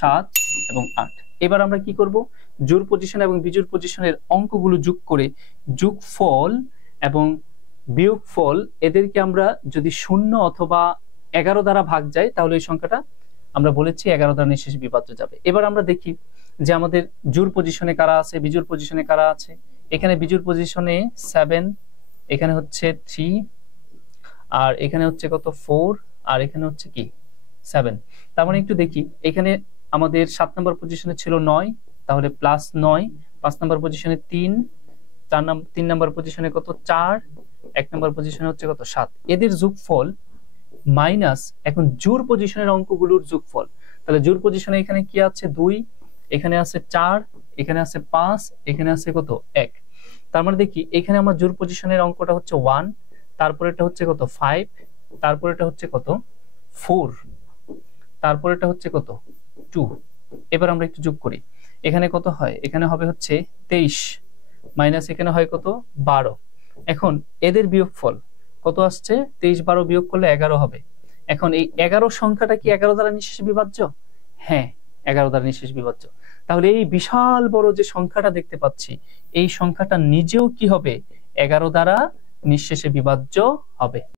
7 এবং 8। এবার আমরা কি করব, জোড় পজিশন এবং বিজোড় পজিশনের অঙ্কগুলো যোগ করে যোগফল এবং বিয়োগফল এদেরকে আমরা যদি 0 অথবা 11 দ্বারা ভাগ যায় তাহলে এই সংখ্যাটা আমরা বলেছি 11 দ্বারা নিঃশেষে বিভাজ্য যাবে। এবার আমরা দেখি যে আমাদের জোড় পজিশনে কারা আছে, বিজোড় পজিশনে কারা আছে। এখানে বিজোড় পজিশনে 7, এখানে হচ্ছে 3, আর এখানে হচ্ছে কত 4, আর এখানে হচ্ছে কি 7। তার মানে একটু দেখি, এখানে আমাদের 7 নম্বর পজিশনে ছিল 9, তাহলে +9, 5 নম্বর পজিশনে 3, 3 নম্বর পজিশনে কত 4, 1 নম্বর পজিশনে হচ্ছে কত 7। এদের যোগফল মাইনাস এখন জোড় পজিশনের অঙ্কগুলোর যোগফল। তাহলে জোড় পজিশনে এখানে কি আছে 2, এখানে আছে 4, এখানে আছে 5, এখানে আছে কত 1। তার মানে দেখি এখানে আমার জোড় পজিশনের অঙ্কটা হচ্ছে 1, তারপর এটা হচ্ছে কত 5, তারপর এটা হচ্ছে কত 4, তারপর এটা হচ্ছে কত 2। এবার আমরা একটু যোগ করি, এখানে কত হয়, এখানে হবে হচ্ছে 23 মাইনাস এখানে হয় কত 12। এখন এদের বিয়োগফল কত আসছে, 23 12 বিয়োগ করলে 11 হবে। এখন এই 11 সংখ্যাটা কি 11 দ্বারা নিঃশেষে বিভাজ্য? হ্যাঁ, 11 দ্বারা নিঃশেষে বিভাজ্য। তাহলে এই বিশাল বড় যে সংখ্যাটা দেখতে পাচ্ছি, এই সংখ্যাটা নিজেও কি হবে 11 দ্বারা নিঃশেষে বিভাজ্য হবে।